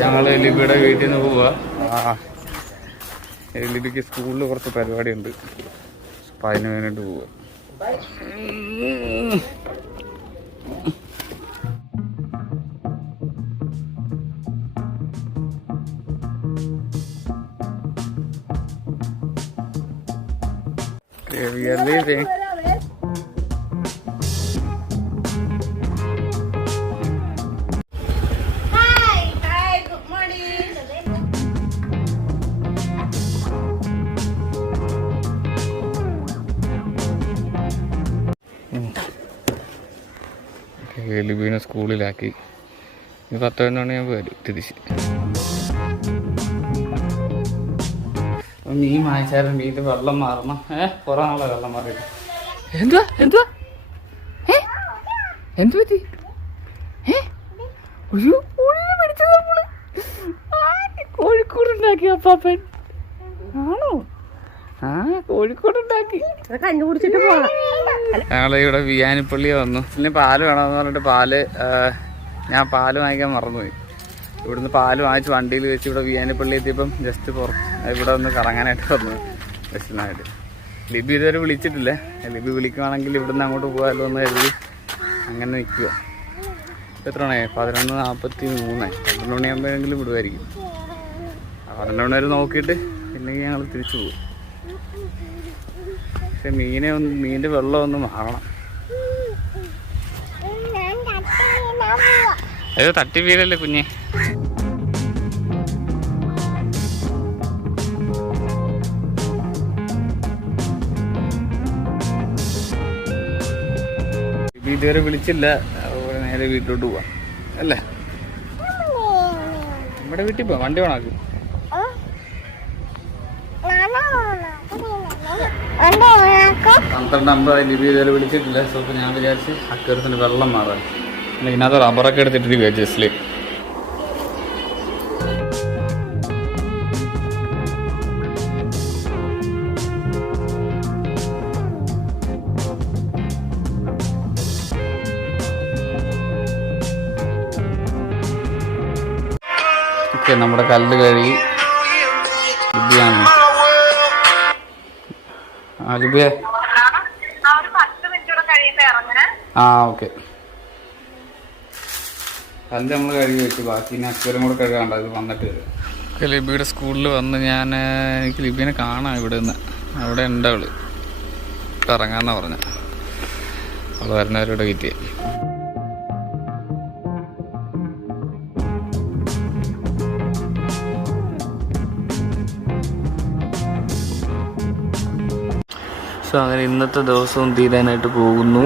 ഞങ്ങള് ലിബിയുടെ വീട്ടിൽ നിന്ന് പോവാ. ലിബിക്ക് സ്കൂളിൽ കുറച്ച് പരിപാടിയുണ്ട്, അപ്പം അതിന് വേണ്ടിയിട്ട് പോവാ. We are leaving. Hi, good morning. ലിബിനെ സ്കൂളിലാക്കി. 10 മണിയാകുമ്പോൾ വരും തിരിച്ച്. മീൻ വാങ്ങിച്ചാലും മീൻ്റെ വെള്ളം മാറണം. കുറേ നാളെ വെള്ളം മാറിയിട്ട്. എന്തുവാ എന്തുവാ എന്തു പറ്റി? ഒരു പഠിച്ചത് നമ്മള് കോഴിക്കോടുണ്ടാക്കി അപ്പാപ്പൻ. ആണോ? കോഴിക്കോടുണ്ടാക്കി. കണ്ടുപിടിച്ചിട്ട് പോകാം. ഞങ്ങളിവിടെ വിയാനിപ്പള്ളി വന്നു. പിന്നെ പാല് വേണമെന്ന് പറഞ്ഞിട്ട് ഞാൻ പാല് വാങ്ങിക്കാൻ മറന്നുപോയി. ഇവിടുന്ന് പാല് വാങ്ങിച്ച് വണ്ടിയിൽ വെച്ച് ഇവിടെ വിയാനിപ്പള്ളി എത്തിയപ്പം ജസ്റ്റ് ഇവിടെ ഒന്ന് കറങ്ങാനായിട്ട് വന്നു ബസ്സിനായിട്ട്. ലിബി ഇതുവരെ വിളിച്ചിട്ടില്ല. ലിബി വിളിക്കുവാണെങ്കിൽ ഇവിടുന്ന് അങ്ങോട്ട് പോകാമല്ലോ എന്ന് കരുതി അങ്ങനെ നിൽക്കുക. എത്ര മണിയായി? 11:43. 12 മണിയാകുമ്പോഴെങ്കിലും വിടുമായിരിക്കും. 12 മണി വരെ നോക്കിയിട്ട് ഇല്ലെങ്കിൽ ഞങ്ങൾ തിരിച്ചു പോകും. പക്ഷെ മീനിൻ്റെ വെള്ളം ഒന്ന് മാറണം. അയ്യോ, തട്ടി വീഴല്ലേ കുഞ്ഞെ. ഇതുവരെ വിളിച്ചില്ല. നേരെ വീട്ടിലോട്ട് പോവാം അല്ലേ? നമ്മുടെ വീട്ടിൽ പോവാം. വണ്ടി ഓണാക്കും. 12:50 ലിബി ഇതുവരെ വിളിച്ചിട്ടില്ല. സോ ഞാൻ വിചാരിച്ച് അക്കരത്തിന് വെള്ളം മാറാൻ. ഇതിനകത്ത് റബ്ബറൊക്കെ എടുത്തിട്ടിരിക്കുക ജസ്റ്റില്. ഓക്കെ, നമ്മുടെ കല്ല് കഴുകി. ലിബിയാണ്. ലിബിയെ ഓക്കെ. കല്ല് നമ്മൾ കഴുകി വെച്ചു. ബാക്കി ഇനി അക്കരം കൂടെ കഴുകാണ്ട്. അത് വന്നിട്ട് വരും. ലിബിയുടെ സ്കൂളിൽ വന്ന് എനിക്ക് ലിബിനെ കാണാം. ഇവിടെ നിന്ന് അവിടെ ഉണ്ട്. അവള് ഇറങ്ങാന്നാ പറഞ്ഞ. അവള് വരുന്നവരോട് വെയിറ്റ് ചെയ്യാം. സോ അങ്ങനെ ഇന്നത്തെ ദിവസവും തീരാനായിട്ട് പോകുന്നു.